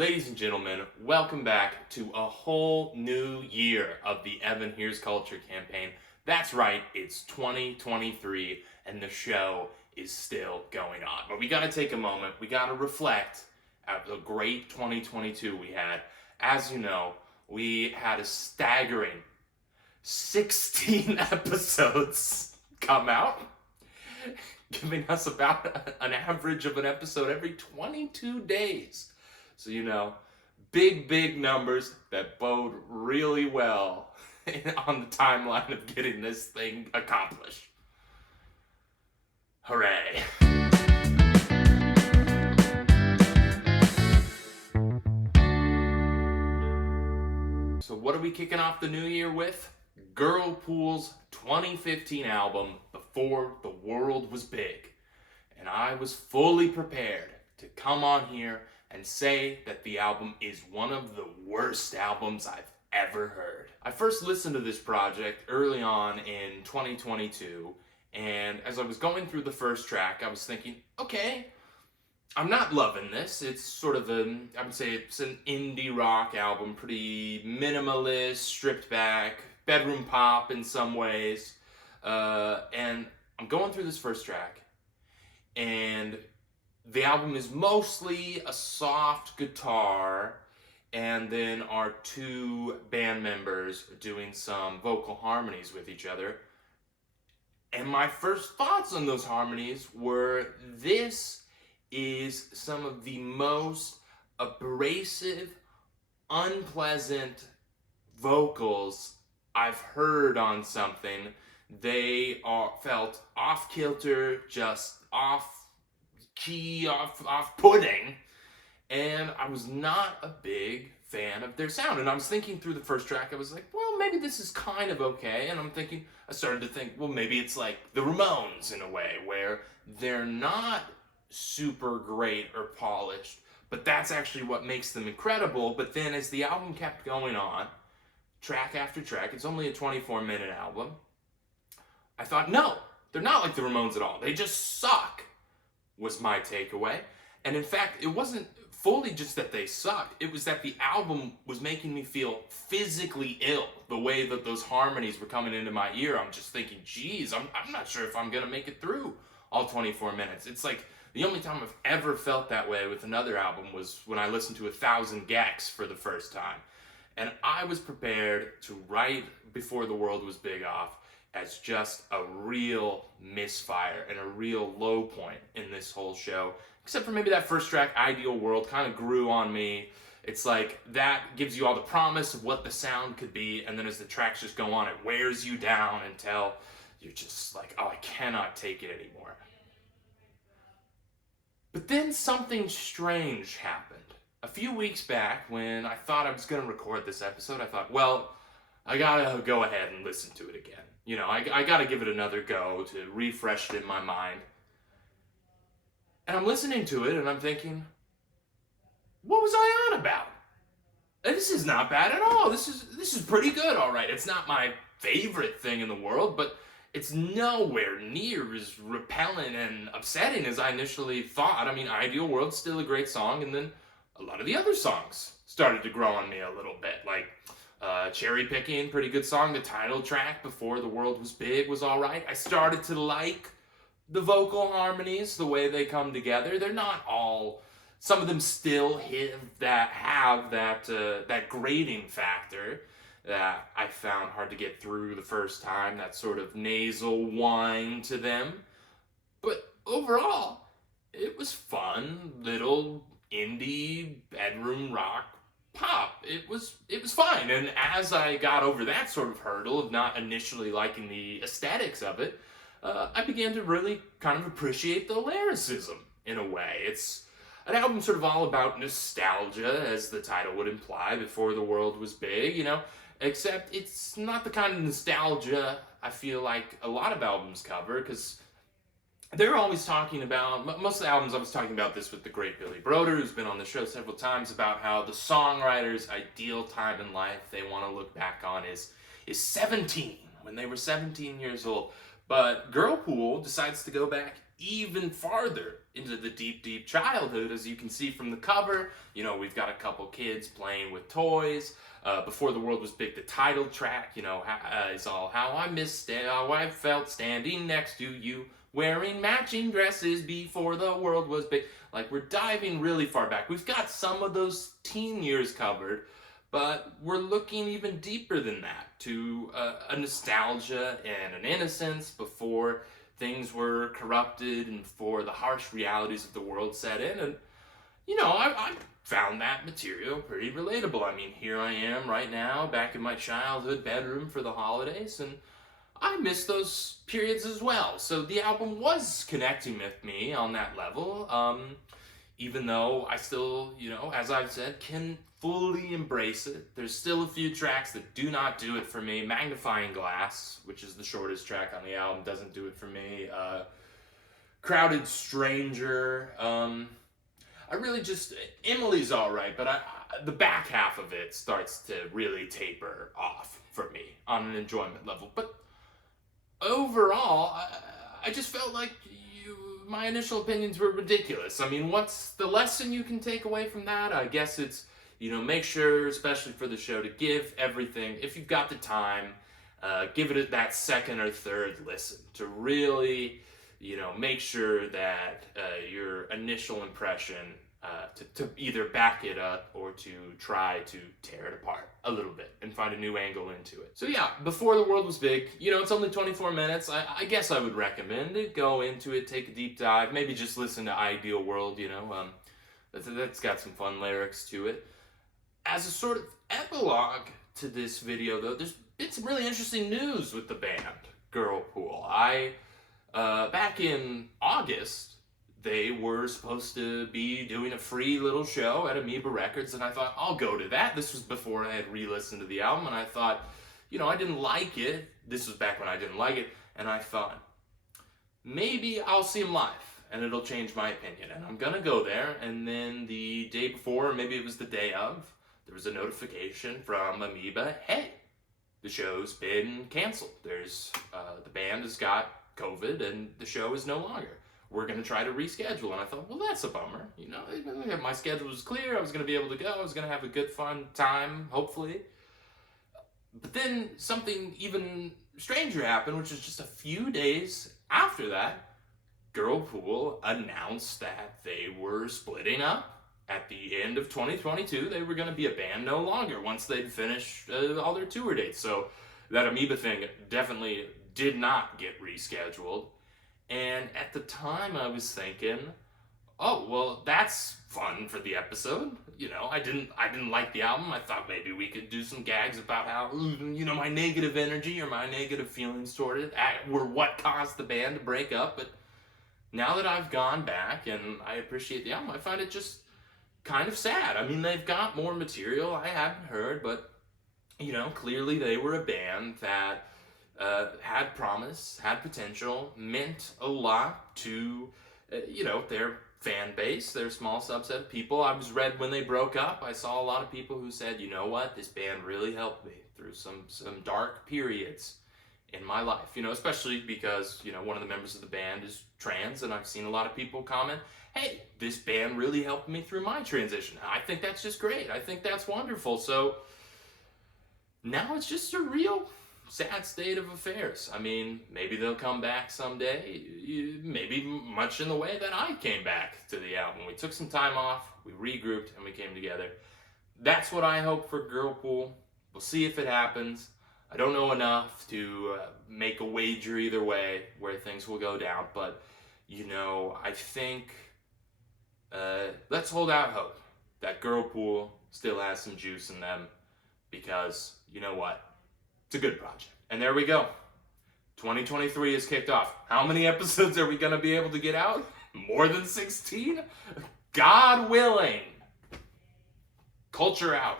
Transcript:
Ladies and gentlemen, welcome back to a whole new year of the Evan Here's Culture campaign. That's right, it's 2023 and the show is still going on. But we gotta take a moment, we gotta reflect at the great 2022 we had. As you know, we had a staggering 16 episodes come out, giving us about an average of an episode every 22 days. So, big numbers that bode really well on the timeline of getting this thing accomplished. Hooray. So what are we kicking off the new year with? Girlpool's 2015 album, Before the World Was Big. And I was fully prepared to come on here and say that the album is one of the worst albums I've ever heard. I first listened to this project early on in 2022, and as I was going through the first track, I was thinking, okay, I'm not loving this. It's sort of I would say it's an indie rock album, pretty minimalist, stripped back, bedroom pop in some ways. And I'm going through this first track, and the album is mostly a soft guitar, and then our two band members doing some vocal harmonies with each other. And my first thoughts on those harmonies were, this is some of the most abrasive, unpleasant vocals I've heard on something. They felt off-kilter, just off-key, off-putting, and I was not a big fan of their sound. And I was thinking through the first track, I was like, well, maybe this is kind of okay. And I started to think, well, maybe it's like the Ramones in a way, where they're not super great or polished, but that's actually what makes them incredible. But then as the album kept going on, track after track, it's only a 24-minute album, I thought, no, they're not like the Ramones at all. They just suck, was my takeaway. And in fact, it wasn't fully just that they sucked. It was that the album was making me feel physically ill. The way that those harmonies were coming into my ear, I'm just thinking, geez, I'm not sure if I'm going to make it through all 24 minutes. It's like the only time I've ever felt that way with another album was when I listened to 1,000 Gex for the first time. And I was prepared to write Before the World Was Big off as just a real misfire and a real low point in this whole show. Except for maybe that first track, Ideal World, kind of grew on me. It's like that gives you all the promise of what the sound could be, and then as the tracks just go on, it wears you down until you're just like, oh, I cannot take it anymore. But then something strange happened. A few weeks back, when I thought I was going to record this episode, I thought, well, I gotta go ahead and listen to it again. I gotta give it another go to refresh it in my mind. And I'm listening to it and I'm thinking, what was I on about? This is not bad at all. This is pretty good, all right. It's not my favorite thing in the world, but it's nowhere near as repellent and upsetting as I initially thought. I mean, Ideal World's still a great song, and then a lot of the other songs started to grow on me a little bit, like Cherry Picking, pretty good song. The title track, Before the World Was Big, was all right. I started to like the vocal harmonies, the way they come together. They're not all, some of them still have that grating factor that I found hard to get through the first time, that sort of nasal whine to them. But overall, it was fun, little indie bedroom rock pop. It was fine. And as I got over that sort of hurdle of not initially liking the aesthetics of it, I began to really kind of appreciate the lyricism in a way. It's an album sort of all about nostalgia, as the title would imply, Before the World Was Big, except it's not the kind of nostalgia I feel like a lot of albums cover, because they're always talking about, most of the albums I was talking about this with the great Billy Broder, who's been on the show several times, about how the songwriter's ideal time in life they want to look back on is 17, when they were 17 years old. But Girlpool decides to go back even farther into the deep, deep childhood, as you can see from the cover. You know, we've got a couple kids playing with toys. Before the World Was Big, the title track, you know, is all how how I felt standing next to you, wearing matching dresses before the world was big. Like, we're diving really far back. We've got some of those teen years covered, but we're looking even deeper than that, to a nostalgia and an innocence before things were corrupted and before the harsh realities of the world set in. And, you know, I found that material pretty relatable. I mean, here I am right now, back in my childhood bedroom for the holidays, and I miss those periods as well. So the album was connecting with me on that level, even though I still, you know, as I've said, can fully embrace it. There's still a few tracks that do not do it for me. Magnifying Glass, which is the shortest track on the album, doesn't do it for me. Crowded Stranger. I really just, Emily's all right, but the back half of it starts to really taper off for me on an enjoyment level. But overall, I just felt like my initial opinions were ridiculous. I mean, what's the lesson you can take away from that? I guess it's, you know, make sure, especially for the show, to give everything, if you've got the time, give it that second or third listen to really, you know, make sure that your initial impression, to either back it up or to try to tear it apart a little bit and find a new angle into it. So yeah, Before the World Was Big, you know, it's only 24 minutes. I guess I would recommend it. Go into it, take a deep dive, maybe just listen to Ideal World, you know. That's got some fun lyrics to it. As a sort of epilogue to this video, though, there's been some really interesting news with the band Girlpool. Back in August, they were supposed to be doing a free little show at Amoeba Records, and I thought, I'll go to that. This was before I had re-listened to the album, and I thought, you know, I didn't like it. This was back when I didn't like it, and I thought, maybe I'll see them live, and it'll change my opinion. And I'm gonna go there, and then the day before, or maybe it was the day of, there was a notification from Amoeba, hey, the show's been canceled. There's, the band has got COVID, and the show is no longer. We're going to try to reschedule. And I thought, well, that's a bummer. You know, my schedule was clear. I was going to be able to go. I was going to have a good, fun time, hopefully. But then something even stranger happened, which was just a few days after that, Girlpool announced that they were splitting up. At the end of 2022, they were going to be a band no longer once they'd finished all their tour dates. So that Amoeba thing definitely did not get rescheduled. And at the time, I was thinking, oh, well, that's fun for the episode. You know, I didn't like the album. I thought maybe we could do some gags about how, you know, my negative energy or my negative feelings toward it were what caused the band to break up. But now that I've gone back and I appreciate the album, I find it just kind of sad. I mean, they've got more material I hadn't heard, but, you know, clearly they were a band that had promise, had potential, meant a lot to, you know, their fan base, their small subset of people. I was read when they broke up. I saw a lot of people who said, you know what, this band really helped me through some dark periods in my life. You know, especially because, you know, one of the members of the band is trans, and I've seen a lot of people comment, hey, this band really helped me through my transition. I think that's just great. I think that's wonderful. So now it's just a real sad state of affairs. I mean, maybe they'll come back someday, maybe much in the way that I came back to the album. We took some time off, we regrouped, and we came together. That's what I hope for Girlpool. We'll see if it happens. I don't know enough to make a wager either way where things will go down, but, you know, I think let's hold out hope that Girlpool still has some juice in them, because, you know what? It's a good project. And there we go. 2023 is kicked off. How many episodes are we going to be able to get out? More than 16? God willing. Culture out.